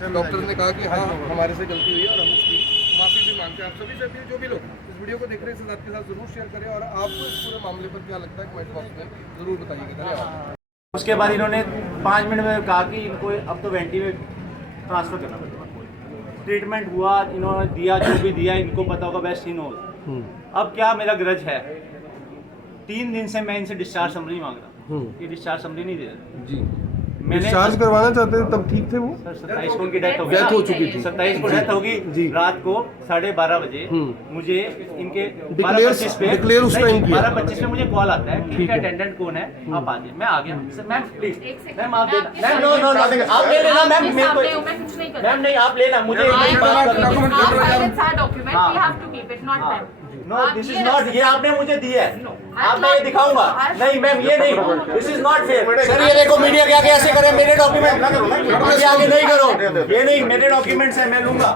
Doctor ने कहा कि हाँ हमारे से गलती हुई है और हम इसकी माफ़ी भी मांगते हैं। आप सभी से अपील, जो भी लोग इस वीडियो को देख रहे हैं इसे आपके साथ जरूर शेयर करें और आपको इस पूरे मामले पर क्या लगता है कमेंट बॉक्स में जरूर बताइएगा। धन्यवाद। उसके बाद इन्होंने 5 मिनट में कहा कि इनको अब तो वेंटी में ट्रांसफ़र करना पड़ेगा। ट्रीटमेंट हुआ, इन्होंने दिया जो भी दिया, इनको पता होगा, बेस्ट ही नोज। अब क्या मेरा ग्रज है, 3 दिन से मैं इनसे डिस्चार्ज समरी मांग रहा हूँ, ये डिस्चार्ज समरी नहीं दे रहे। जी, मैंने डिस्चार्ज करवाना चाहते थे तब ठीक थे वो? सर 27 को उनकी डेथ हो डेथ हो चुकी थी। 27 को डेथ होगी। जी। रात को 12:30 बजे मुझे इनके डिक्लेयर उस टाइम किया। 12:25 में मुझे कॉल आता है कि अटेंडेंट कौन है, आप आ जाइए। मैं आ गया। सर मैम प्लीज, मैम आप देना, मैम नो नो नो आप ले लेना, मैम मेरे को, मैम नहीं आप लेना, मुझे एक बात करनी है। नो दिस इज नॉट, ये आपने मुझे दी है, आप मैं ये दिखाऊंगा। नहीं मैम ये नहीं, this is not fair. Sir ये देखो मीडिया क्या कैसे करे, मेरे डॉक्यूमेंट आगे नहीं करो, ये नहीं मेरे डॉक्यूमेंट्स है, मैं लूंगा।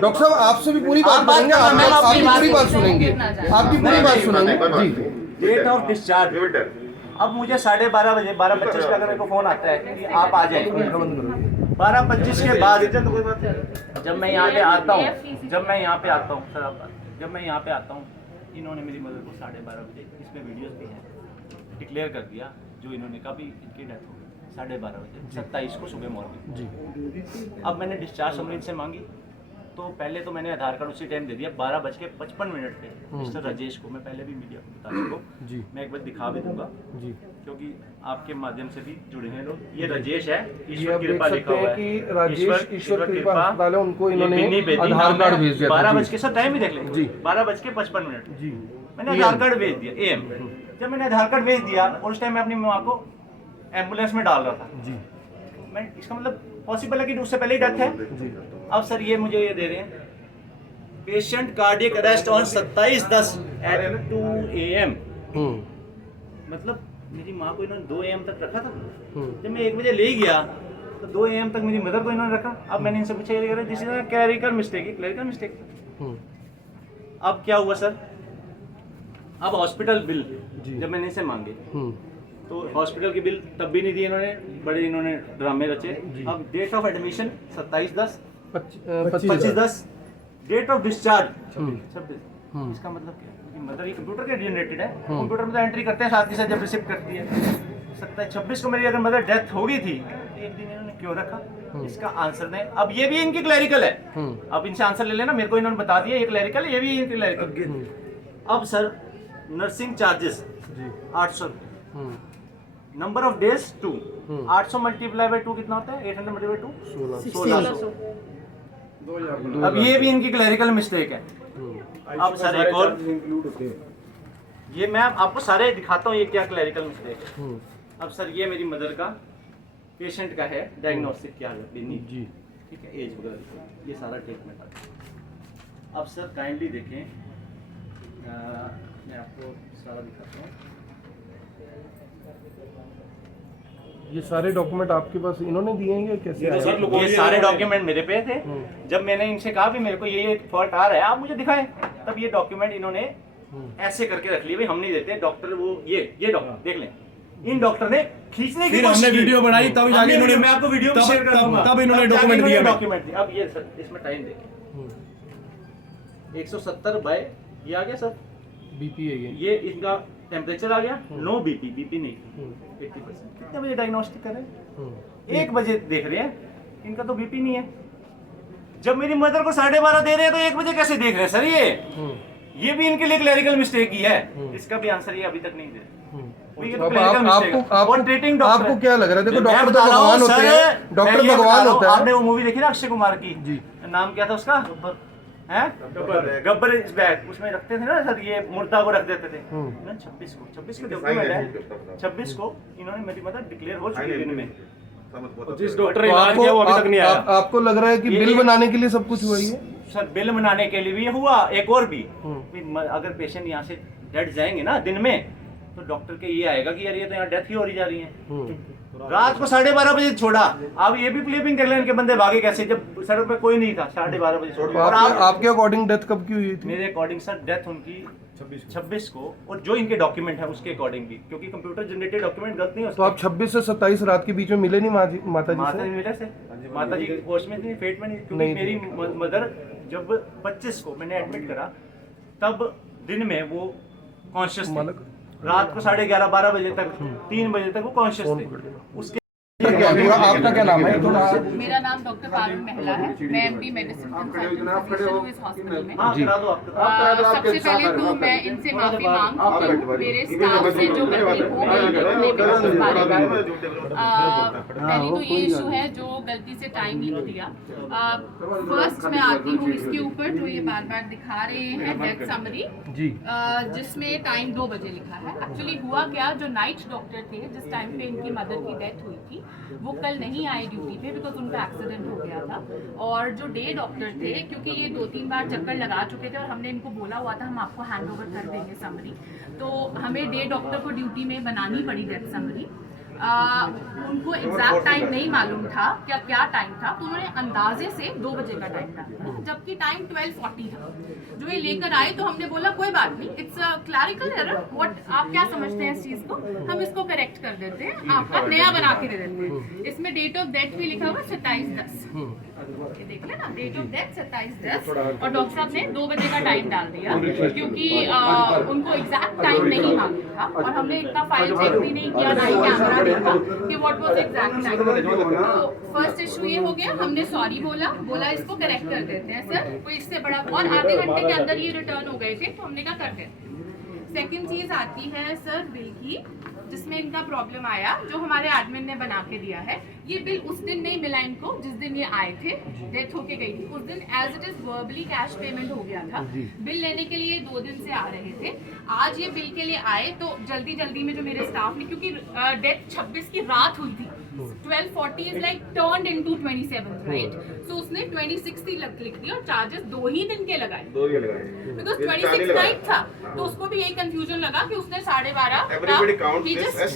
डॉक्टर साहब आपसे भी पूरी बात करेंगे, आपकी पूरी बात सुनेंगे, आपकी पूरी बात सुनेंगे। जी, डेट ऑफ डिस्चार्ज। अब मुझे 12:30 बजे 12:25 का अगर मेरे को फोन आता है कि आप आ जाए, 12:25 के बाद जब मैं यहाँ पे आता हूँ, सर जब मैं यहाँ पे आता हूँ, इन्होंने मेरी मदर को 12:30 बजे, इसमें वीडियोस भी हैं, डिक्लेयर कर दिया जो इन्होंने कहा भी इनकी डेथ हो गई 12:30 बजे 27 को सुबह मॉर्निंग। जी, अब मैंने डिस्चार्ज समरी से मांगी, तो पहले तो मैंने आधार कार्ड उसी टाइम दे दिया 12:55 पे मिस्टर राजेश को। मैं पहले भी मीडिया को बता चुका, जी, मैं एक बार दिखा भी दूंगा जी, क्योंकि आपके माध्यम से भी जुड़े हैं लोग। ये राजेश है, ये ईश्वर आप देख कृपा लिखा सकते हुआ हैं है कि राजेश ईश्वर कृपा अस्पताल है, उनको इन्होंने आधार कार्ड भेज दिया। 12 बज के, सर टाइम भी देख लें, जी, 12:55। जी, मैंने आधार कार्ड भेज दिया AM। जब मैंने आधार कार्ड भेज दिया और उस टाइम मैं अपनी माँ को एम्बुलेंस में डाल रहा था, जी, मैं इसका मतलब पॉसिबल है कि उससे पहले ही डेथ है। जी, अब सर ये मुझे ये दे रहे हैं, patient cardiac arrest on 27/10 at 2 AM। मतलब मेरी माँ को इन्होंने 2 AM तक रखा था। जब मैं 1 बजे ले गया तो 2 AM तक मेरी मदर को इन्होंने रखा। अब मैंने इनसे पूछा, ये this is clerical mistake, clerical mistake. अब क्या हुआ सर, अब हॉस्पिटल बिल जब मैंने इनसे मांगे तो हॉस्पिटल की बिल तब भी नहीं दी इन्होंने, बड़े इन्होंने ड्रामे रचे। अब date of admission 27/10, 25/10, date of discharge 26। इसका मतलब क्या है, मदर ये कंप्यूटर के जनरेटेड है, कंप्यूटर में तो एंट्री करते हैं साथ ही साथ जब रिसिप्ट करती है। 26 को मेरी अगर मदर डेथ हो गई थी तो 1 दिन इन्होंने क्यों रखा, इसका आंसर दें। अब ये भी इनकी क्लैरिकल है, अब इनसे आंसर ले लेना, मेरे को इन्होंने बता दिया ये क्लैरिकल है, ये भी इनकी क्लैरिकल। अब sir nursing charges 800, number of days 2, 800 multiply by 2 कितना होता है, 800 मल्टीप्लाई 2 1600। अब ये भी इनकी क्लरिकल मिस्टेक है। अब सर एक और, ये मैं आपको सारे दिखाता हूँ ये क्या क्लरिकल मिस्टेक है। अब सर ये मेरी मदर का पेशेंट का है, डायग्नोस्टिक क्या है जी, ठीक है, एज वगैरह ये सारा ट्रीटमेंट। अब सर काइंडली देखें, मैं आपको सारा दिखाता हूँ। ये सारे डॉक्यूमेंट आपके पास इन्होंने दिए हैं या कैसे? ये सारे डॉक्यूमेंट मेरे पे थे। जब मैंने इनसे कहा भी मेरे को ये फॉल्ट आ रहा है, आप मुझे दिखाएं, तब ये डॉक्यूमेंट इन्होंने ऐसे करके रख लिए, भाई हम नहीं देते। डॉक्टर वो ये डॉक्टर देख लें, इन डॉक्टर ने खींचने की कोशिश की, वीडियो बनाई तब जाके इन्होंने, मैं आपको वीडियो भी शेयर कर दूंगा, तब इन्होंने डॉक्यूमेंट दिए। अब ये सर इसमें टाइम देखें, 170 बाय ये आ गया सर, बीपी है ये इनका टेम्परेचर आ गया, नो बीपी नहीं, 80%। कितने बजे डायग्नोस्टिक करें, 1 बजे देख रहे हैं, इनका तो बीपी नहीं है। जब मेरी मदर को 12:30 दे रहे हैं तो 1 बजे कैसे देख रहे हैं सर? ये भी इनके लिए क्लरिकल मिस्टेक ही है, इसका भी आंसर ये अभी तक नहीं दे रहे। आपको क्या लग रहा है? देखो डॉक्टर तो भगवान होते हैं, डॉक्टर भगवान होता है। आपने वो मूवी देखी ना अक्षय कुमार की, नाम क्या था उसका, गब्बर इज बैक, उसमें रखते थे ना सर, ये मुर्दा को रख देते थे। 26 को डॉक्यूमेंट है, 26 को इन्होंने मेरी मदद डिक्लेयर हो चुकी है इनमें। जिस डॉक्टर इलाज किया वो अभी तक नहीं आया। आपको लग रहा है कि बिल बनाने के लिए सब कुछ हुआ है? सर बिल बनाने के लिए भी हुआ, एक और भी, अगर पेशेंट यहाँ से डेड जाएंगे ना दिन में तो डॉक्टर के ये आएगा कि यार ये तो यहाँ डेथ ही हो रही जा रही है। रात को 12:30 बजे छोड़ा, अब ये भी क्लिपिंग कर लें, इनके बंदे भागे कैसे जब सड़क पे कोई नहीं था, 12:30 बजे छोड़ा। और आपके अकॉर्डिंग डेथ कब की हुई थी? मेरे अकॉर्डिंग सर डेथ उनकी 26 को, और जो इनके डॉक्यूमेंट है उसके अकॉर्डिंग भी, क्योंकि कंप्यूटर जनरेटेड डॉक्यूमेंट गलत नहीं हो तो आप 26 से 27 रात के बीच में मिले नहीं माता जी माता से? जी मिले से, माता जी होश में नहीं, पेट में नहीं, क्योंकि मेरी मदर जब 25 को मैंने एडमिट करा तब दिन में वो कॉन्शियस थे, रात को 11:30-12 बजे तक 3 बजे तक वो कॉन्शियस थे। उसके आपका क्या नाम है? मेरा नाम डॉक्टर पारुल महला है। मैं एमडी मेडिसिन कंसल्टेंट हूँ इस हॉस्पिटल में। हाँ, करा दो आप। सबसे पहले तो मैं इनसे माफी मांगती हूँ, मेरे स्टाफ से जो गलती हो गई अपने इस बारे में। पहली तो ये इशू है जो गलती से टाइम लिख दिया। फर्स्ट मैं आती हूँ इसके ऊपर जो ये बार बार दिखा रहे हैं डेथ समरी, जिसमें टाइम 2 बजे लिखा है। एक्चुअली हुआ क्या, जो नाइट डॉक्टर थे जिस टाइम पे इनकी मदर की डेथ हुई थी वो कल नहीं आए ड्यूटी पे, बिकॉज उनका एक्सीडेंट हो गया था। और जो डे डॉक्टर थे, क्योंकि ये 2-3 बार चक्कर लगा चुके थे और हमने इनको बोला हुआ था हम आपको हैंड ओवर कर देंगे समरी, तो हमें डे डॉक्टर को ड्यूटी में बनानी पड़ी डेथ समरी। उनको एग्जैक्ट टाइम नहीं मालूम था क्या टाइम था, तो उन्होंने अंदाजे से 2 बजे का टाइम डाला, जबकि टाइम 12:40 था। जो ये लेकर आए तो हमने बोला कोई बात नहीं, it's a clerical error, what आप क्या समझते हैं इस चीज को, हम इसको करेक्ट कर देते हैं, आपका नया बना के दे देते हैं। इसमें डेट ऑफ डेथ भी लिखा हुआ 27/10, ये देख लेना, डेट ऑफ डेथ 27/10, और डॉक्टर साहब ने 2 बजे का टाइम डाल दिया, क्योंकि उनको एग्जैक्ट टाइम नहीं मालूम था और हमने इतना फाइल चेक भी नहीं किया, ना ही कैमरा देखा कि व्हाट वाज एग्जैक्ट टाइम। तो फर्स्ट इशू ये हो गया, हमने सॉरी बोला इसको करेक्ट कर देते हैं सर, कोई इससे बड़ा, और आधे घंटे के अंदर ये रिटर्न हो गए थे, तो हमने कहा कर देते हैं। सेकंड चीज आती है सर बिल की, जिसमें इनका प्रॉब्लम आया, जो हमारे एडमिन ने बना के दिया है। ये बिल उस दिन नहीं मिला इनको जिस दिन ये आए थे, डेथ होके गई थी उस दिन, as it is verbally cash payment हो गया था। बिल लेने के लिए 2 दिन से आ रहे थे, आज ये बिल के लिए आए तो जल्दी में जो मेरे स्टाफ ने, क्योंकि डेथ 26 की रात हुई थी, 12:40 is like turned into 27, right? So उसने 26 ही लिख दिया और चार्जेस 2 ही दिन के लगाए, बिकॉज 26 नाइट था, तो उसको भी यही कंफ्यूजन लगा कि उसने 12:30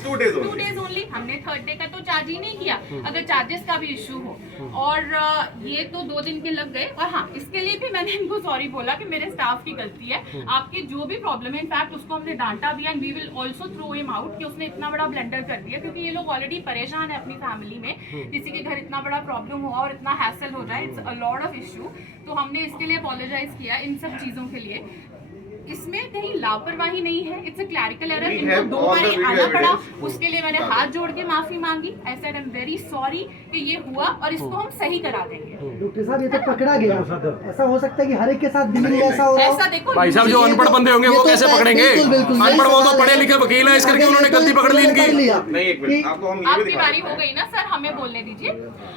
2 days ओनली, हमने 3rd डे का तो चार्ज ही नहीं किया अगर चार्जेस का भी इशू हो। और ये तो 2 दिन के लग गए। और हाँ, इसके लिए भी मैंने इनको सॉरी बोला कि मेरे स्टाफ की गलती है, आपकी जो भी प्रॉब्लम है, इनफैक्ट उसको हमने डांटा भी, and we will also throw him out कि उसने इतना बड़ा ब्लंडर कर दिया, क्योंकि ये लोग ऑलरेडी परेशान है अपनी फैमिली में, किसी के घर इतना बड़ा प्रॉब्लम हुआ और इतना हैसल हो जाए, it's a lot of issue. तो हमने इसके लिए अपोलोजाइज किया इन सब चीज़ों के लिए। इसमें कहीं लापरवाही नहीं है, इट्स अ क्लैरिकल एरर। इनको 2 बार आना पड़ा, उसके लिए मैंने हाथ जोड़ के माफी मांगी, I said I am very sorry कि ये हुआ और इसको हम सही करा देंगे। डॉक्टर साहब ये तो पकड़ा गया, ऐसा हो सकता है कि हर एक के साथ बिलिंग ऐसा हो रहा है। ऐसा देखो, भाई साहब जो अनपढ़ बंदे होंगे वो कैसे पकड़ेंगे? अनपढ़ वो तो पढ़े लिखे वकील है, इस करके उन्होंने गलती पकड़ ली इनकी। नहीं, एक मिनट, आपको हम ये भी आपकी बारी हो गई ना सर, हमें बोलने दीजिए।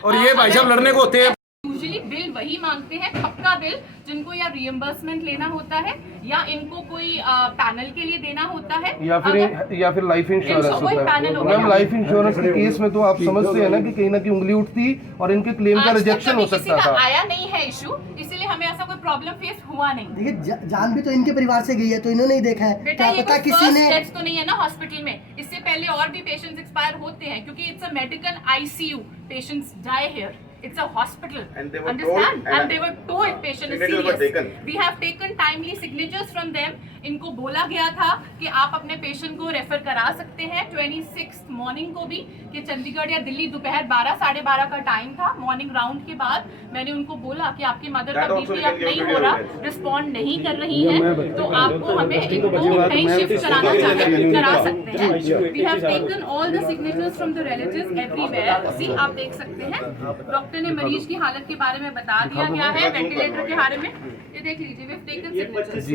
और ये भाई साहब लड़ने को होते हैं। यूजुअली बिल वही मांगते हैं, पक्का बिल, जिनको या रिएम्बर्समेंट लेना होता है या इनको कोई पैनल के लिए देना होता है, या फिर लाइफ इंश्योरेंस होता है। मैम लाइफ इंश्योरेंस के केस में तो आप समझते हैं ना कि कहीं ना कहीं उंगली उठती और इनके क्लेम का रिजेक्शन हो सकता था। आया नहीं है इशू, इसलिए हमें ऐसा कोई प्रॉब्लम फेस हुआ नहीं। देखिए जान भी तो इनके परिवार से गई है, तो इन्होंने ही देखा है, बेटा ये पता किसी ने डेथ तो नहीं है ना हॉस्पिटल में, इससे पहले और भी पेशेंट्स एक्सपायर होते हैं, क्योंकि it's a medical ICU, patients die here, it's a hospital, and they were understand told, and they were told patient is serious. We have taken timely signatures from them. इनको बोला गया था कि आप अपने पेशेंट को रेफर करा सकते हैं 26 मॉर्निंग को भी, कि चंडीगढ़ या दिल्ली दोपहर 12-12:30 का टाइम था। मॉर्निंग राउंड के बाद मैंने उनको बोला कि आपकी मदर का बीपी अब नहीं हो रहा, रिस्पॉन्ड नहीं कर रही है, तो आपको हमें इनको कहीं शिफ्ट कराना चाहिए, करा सकते हैं। We have taken all the signatures from the relatives everywhere. See आप देख सकते हैं, डॉक्टर ने मरीज की हालत के बारे में बता दिया गया है, वेंटिलेटर के बारे में, ये देख लीजिए, we have taken signatures,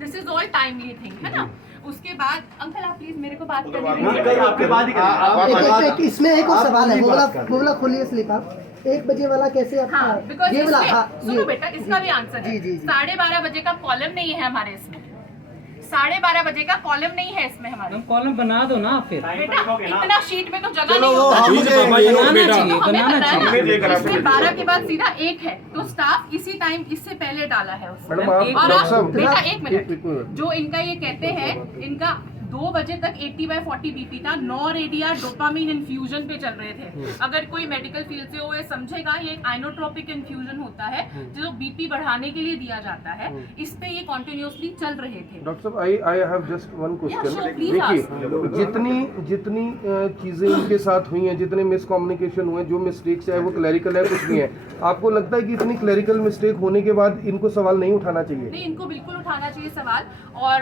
this is all timely thing, है ना। उसके बाद अंकल आप प्लीज मेरे को बात करने दीजिए। आपके बाद ही एक इसमें एक और सवाल है, वो वाला खोलिए स्लिप आप, 1 बजे वाला कैसे आप? हाँ, बिकॉज ये वाला, सुनो बेटा, इसका भी आंसर है। 12:30 बजे का कॉलम नहीं है हमारे इसमें, 12:30 बजे का कॉलम नहीं है इसमें हमारे। कॉलम बना दो ना फिर, बेटा इतना शीट में तो जगह नहीं होता, इसमें 12 के बाद सीधा 1 है, तो स्टाफ इसी टाइम इससे पहले डाला है उसमें। और बेटा 1 मिनट, जो इनका ये कहते हैं, इनका 2 बजे तक 80/40 बीपी था, नॉरेडिया डोपामिन इन्फ्यूजन पे चल रहे थे। अगर कोई मेडिकल फील्ड से हो ये समझेगा, ये एक आइनोट्रोपिक इन्फ्यूजन होता है जो बीपी बढ़ाने के लिए दिया जाता है। इस पे ये कॉन्टिन्यूसली चल रहे थे। डॉक्टर साहब, I have just one question. sure, please देखिए, जितनी चीजें इनके साथ हुई हैं, जितने मिसकम्युनिकेशन हुए, जो मिस्टेक्स है वो क्लैरिकल है, कुछ भी है, आपको लगता है कि इतनी क्लैरिकल मिस्टेक होने के बाद इनको सवाल नहीं उठाना चाहिए? नहीं, इनको बिल्कुल उठाना चाहिए सवाल। और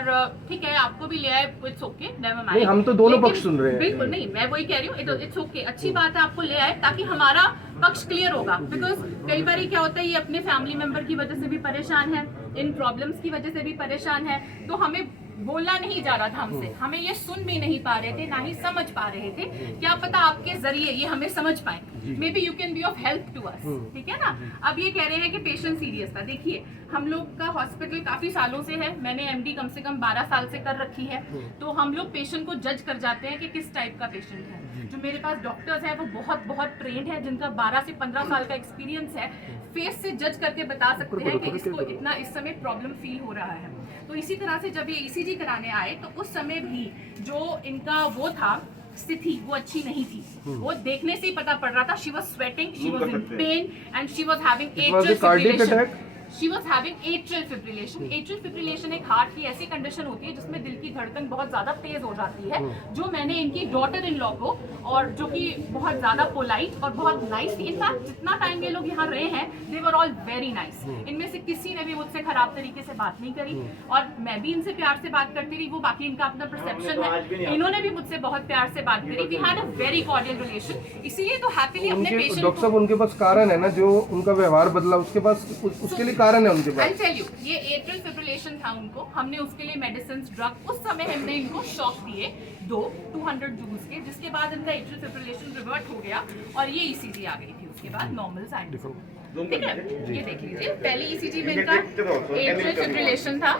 ठीक है, आपको भी ले आए, इट्स ओके, नेवर माइंड। नहीं, हम तो दोनों पक्ष सुन रहे हैं। बिल्कुल नहीं, मैं वही कह रही हूँ, इट्स ओके, अच्छी बात है, आपको ले आए ताकि हमारा पक्ष क्लियर होगा। बिकॉज कई बार क्या होता है, ये अपने फैमिली मेंबर की वजह से भी परेशान है, इन प्रॉब्लम्स की वजह से भी परेशान है, तो हमें बोलना नहीं जा रहा था हमसे, हमें ये सुन भी नहीं पा रहे थे, ना ही समझ पा रहे थे। क्या पता आपके जरिए ये हमें समझ पाए, maybe you can be of help to us, ठीक है ना। अब ये कह रहे हैं कि पेशेंट सीरियस था। देखिए, हम लोग का हॉस्पिटल काफी सालों से है, मैंने एमडी कम से कम 12 साल से कर रखी है, तो हम लोग पेशेंट को जज कर जाते हैं कि किस टाइप का पेशेंट है। जो मेरे पास डॉक्टर्स हैं वो बहुत ट्रेंड है, जिनका 12 से 15 साल का एक्सपीरियंस है, फेस से जज करके बता सकते हैं कि इसको इतना इस समय प्रॉब्लम फील हो रहा है। तो इसी तरह से जब ये ईसीजी कराने आए तो उस समय भी जो इनका वो था स्थिति वो अच्छी नहीं थी, वो देखने से ही पता पड़ रहा था। She was sweating, she was in pen and she was having atrial fibrillation. She was having atrial fibrillation. Atrial fibrillation एक हार्ट की ऐसी कंडीशन होती है जिसमें दिल की धड़कन बहुत ज्यादा तेज हो जाती है। जो मैंने इनकी डॉटर इन लॉ को, और जो कि बहुत ज्यादा पोलाइट और बहुत नाइस थी, इनफैक्ट जितना टाइम ये लोग यहाँ रहे हैं दे वर ऑल वेरी नाइस। इनमें से किसी ने भी मुझसे खराब तरीके से बात नहीं करी, और मैं भी इनसे प्यार से बात करती रही, वो बाकी इनका अपना परसेप्शन है। इन्होंने भी मुझसे बहुत प्यार से बात करी, we had a very cordial relation. इसीलिए तो हैप्पीली अपने पेशेंट डॉक्टर साहब, उनके पास कारण है ना, जो उनका व्यवहार बदला, उसके पास उसके लिए कारण है उनके पास। I'll tell you, ये एट्रियल फिब्रिलेशन था उनको, हमने उसके लिए मेडिसिन ड्रग उस समय हमने इनको शॉक दिए 200 जूल्स के, जिसके बाद इनका एट्रियल फिब्रिलेशन रिवर्ट हो गया और ये ईसीजी आ गई थी उसके बाद नॉर्मल साइंस। ठीक है, ये देख लीजिए, पहली ईसीजी में इनका एट्रियल फिब्रिलेशन था,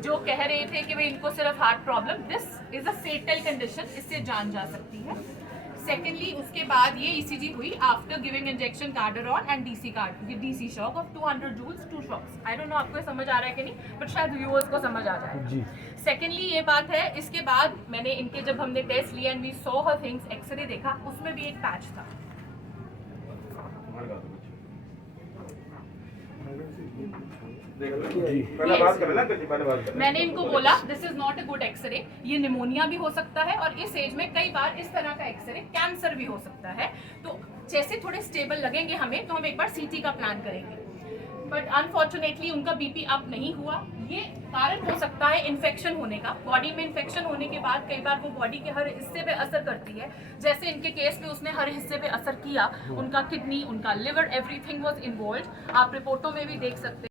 जो कह रहे थे कि भाई इनको सिर्फ heart problem, this is a fatal condition, इससे जान जा सकती है। सेकेंडली उसके बाद ये ईसीजी हुई after giving injection Cordarone and DC shock of 200 joules, 2 shocks. I don't know आपको समझ आ रहा है कि नहीं, बट शायद व्यूअर्स को समझ आ जाए। सेकेंडली ये बात है, इसके बाद मैंने इनके जब हमने टेस्ट लिया and we saw her things, X-ray देखा, उसमें भी एक पैच था। मैंने इनको बोला this is not a good X-ray, ये निमोनिया भी हो सकता है और इस एज में कई बार इस तरह का एक्सरे कैंसर भी हो सकता है, तो जैसे थोड़े स्टेबल लगेंगे हमें तो हम एक बार सीटी का प्लान करेंगे। बट अनफॉर्चुनेटली उनका बीपी अप नहीं हुआ। ये कारण हो सकता है इन्फेक्शन होने का, बॉडी में इन्फेक्शन होने के बाद कई बार वो बॉडी के हर हिस्से पे असर करती है, जैसे इनके केस में उसने हर हिस्से पे असर किया, उनका किडनी, उनका लिवर, एवरीथिंग वाज इन्वॉल्व्ड। आप रिपोर्टों में भी देख सकते हैं।